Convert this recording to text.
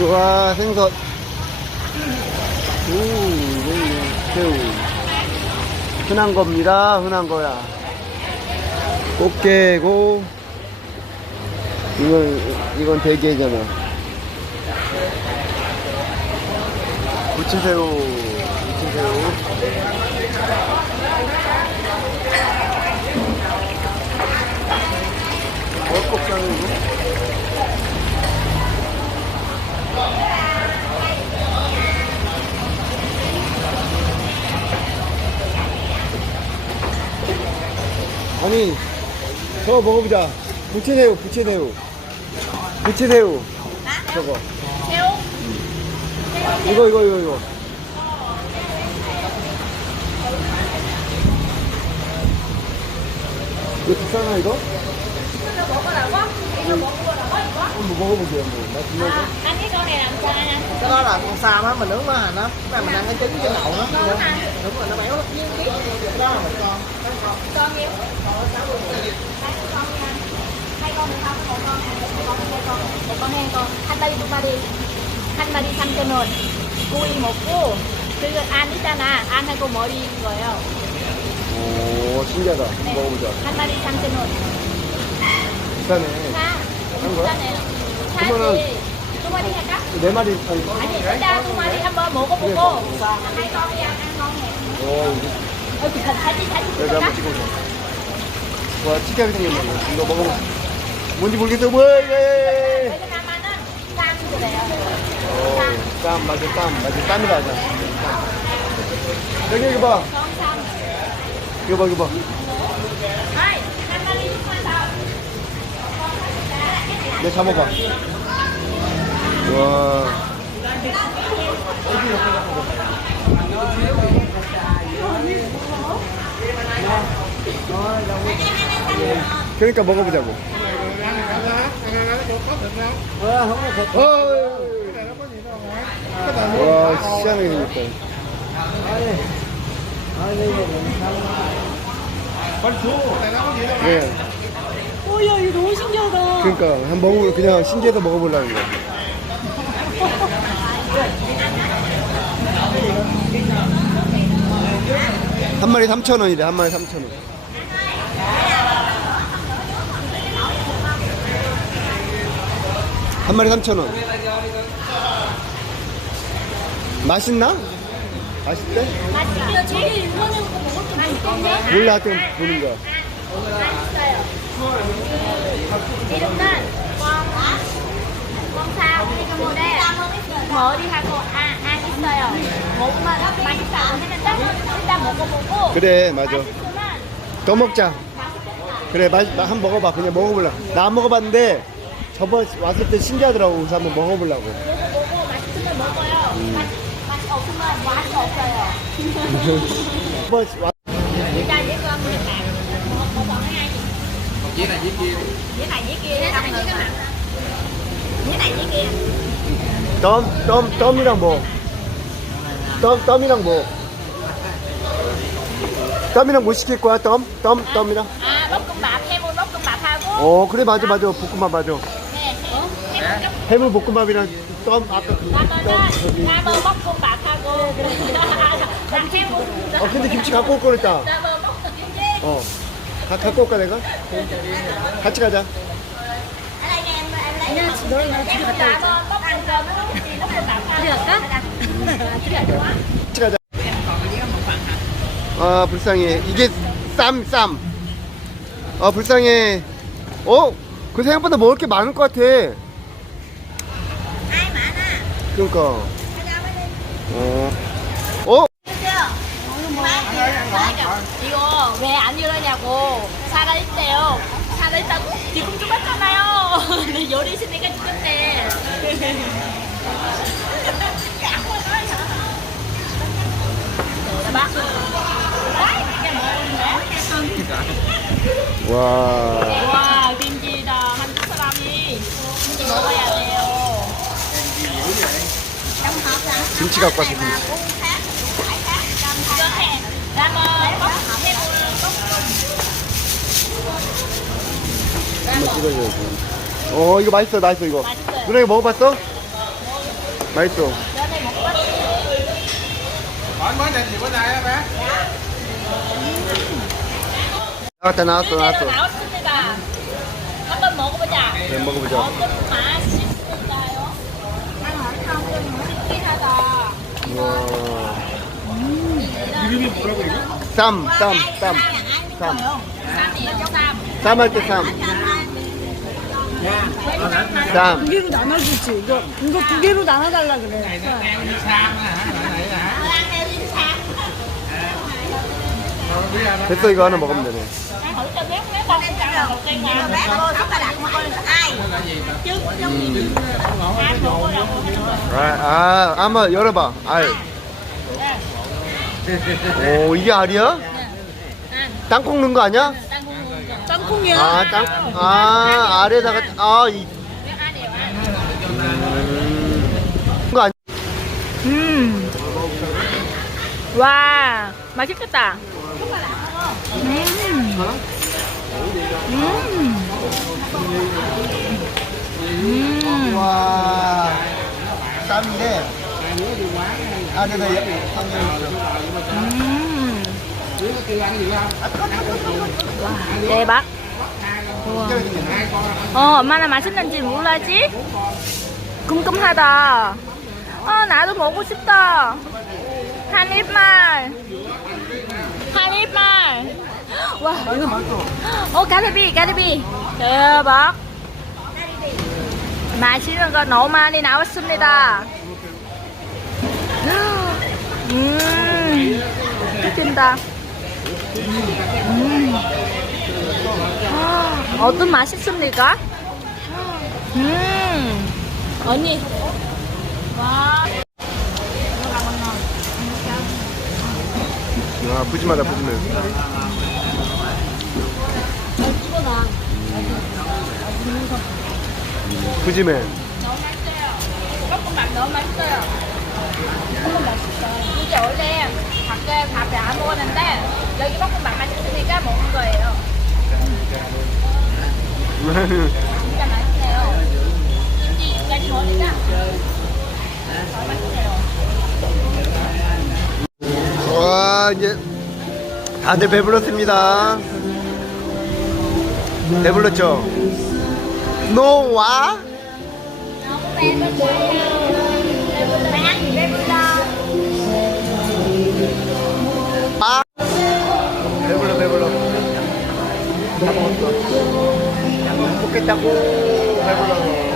우와, 생선. 오, 이거는 새우. 흔한 겁니다. 흔한 거야. 꽃게고, 이건, 이건 대게잖아. 부치새우, 부치새우. 월곡사는 이거? 아니, 저거 먹어보자. 부채새우, 부채새우. 부채새우. 저거. 이거, 이거, 이거, 이거. 이거 비싸나, 이거? 이거 먹으라고? 이거 먹으라고 이거? 한번 먹어보세요, 뭐. 맛있나? À, anh cái con này làm sao anh? cái đó là con sao á mình nướng nó hành á cái này mình ăn cái trứng trên đậu nó Con hả? đúng rồi nó béo lắm cái đó là một con Con nhiêu? Hai con nha. Hai con được không? Một con hả? Một con hai con. Một con hai con. 한 마리 두 마리. 한 마리 3,000원. 구이 먹고 그리고 안 있잖아. 안하고 머리인 거예요. 오, 신기하다. 먹어보자. 한 마리 3,000원. 비싸네. 사. 한 거야? 그러면은-. 두 마리 할까? 네 마리, 아니, 아니 일단 두 마리 한번 먹어보고 ăn ăn ngon nè. 어, 이거 어, 그 사진 사진 여기? 한번 찍어줘. 와, 특이하게 생겼네. 이거 먹어봐. 뭔지 모르겠어. 뭐야, 이거. 베트남은 쌈 그래요. 어, 쌈, 맞아, 쌈. 맞아, 쌈이라 하자. 여기, 이거 봐. 정삼. 이거 봐, 이거 봐. 아이, 한 마리 6만 원. 내 잡아봐. 와. 그러니까 먹어보자고. 어, 와, 시원하게 생겼다. 네. 오, 야, 이거 너무 신기하다. 그러니까 한 먹어 그냥 신기해서 먹어보려는 거. 한 마리 3천 원이래. 한 마리 3천 원. 한 마리 3천 원. 맛있나? 맛있대? 맛있게요. 제일 일본에 먹을 게 맛있던데? 몰라 하여튼 보는 거야. 맛있어요. 이름은 꽝, 꽝사 우리가모래 머리하고 안, 안 있어요. 먹으면 맛있다고 했는데 일단 먹어보고 그래 맞아. 더 먹자. 그래 맛나 한번 먹어봐. 그냥 먹어볼라. 나 안 먹어봤는데 저번 왔을 때 신기하더라고. 그래서 한번 먹어보려고. 그래서 먹고 맛있으면 먹어요. 맛, 없으면 맛이 없어요. 저번 왔 일단 이거 한번 해봐. 뭐, 뭐, 뭐 해야지. với này với kia này với kia. Với này với kia. Với này với kia. 덤, 덤, 덤이랑 뭐? 덤, 덤이랑 뭐? 뭐 시킬 거야? 덤? 덤, 덤이랑? 아, 볶음밥, 해물 볶음밥하고. 어, 그래, 맞아, 맞아. 볶음밥 맞아. 네, 해물 볶음밥이랑 덤, 아까 그. 나는 나는 볶음밥하고. 나 해물. 어, 근데 김치 갖고 올 거랬다. 볶음밥. 어. 가, 갖고 올까, 내가? 같이 가자. 같이 가자. 아, 불쌍해. 이게 쌈, 쌈. 아, 불쌍해. 어? 그 생각보다 먹을 게 많을 것 같아. 그러니까. 어. 어? 이거 왜안 이러냐고 살아있대요 살아있다고 지금 죽었잖아요 근데 죽었대 봐. 아이, 그냥 먹었네. 와. 와, 빈지다. 한국 사람이 빈지 먹어야 돼요. 김치 갖고 왔어, 김치. 이거 해. 라면, 해물, 한번 찍어줘야지. 어, 이거 맛있어, 맛있어, 이거. 맛있어요. 누나 이거 먹어봤어? 맛있어. 전에 bé 나왔다, 나왔어, 나왔어. 나왔습니다. 한번 먹어보자. 네, 먹어보자. 어떤 맛있을까요? 씹긴 하다. 와. 쌈, 쌈, 쌈. 쌈. 쌈이에요, 쌈. 쌈할 때 쌈. 쌈. 두 개로 나눠주지. 이거 이거 두 개로 나눠달라 그래. 됐어, 이거 하나 먹으면 되네. 아, 아, 한번 열어봐. 알. 오, 이게 알이야? 땅콩 넣은 거 아니야? 땅콩이야. 아, 땅, 아, 알에다가, 아, 이. 음. 그거 아니 음. 와, 맛있겠다. 음. 음. 와, 쌈인데, 안에다 음. 와, 대박. 우와. 어, 얼마나 맛있는지 몰라지? 궁금하다. 아, 나도 먹고 싶다. 한 입만. 한 입만. 와, 이거. 어, 가리비, 가리비. 대박. 맛있는 거 너무 많이 나왔습니다. 음, 뜯긴다. 음. 아, 어떤 맛있습니까? 음, 언니. 와. 아, 푸짐하다, 푸짐해. 푸짐해. 너무 맛있어요. 볶음밥 너무 맛있어요. 너무 맛있어. 이게 원래 밖에 밥을 안 먹었는데 여기 볶음밥 맛있으니까 먹는 거예요. 진짜 맛있네요. 인지 여기까지 먹으니까 너무 맛있어요. 와, 이제 다들 배불렀습니다. 배불렀죠? 노와? 너무 배불러요. 배불러. 배불러. 아? 배불러, 배불러. 다 먹었어. 먹겠다고. 배불러.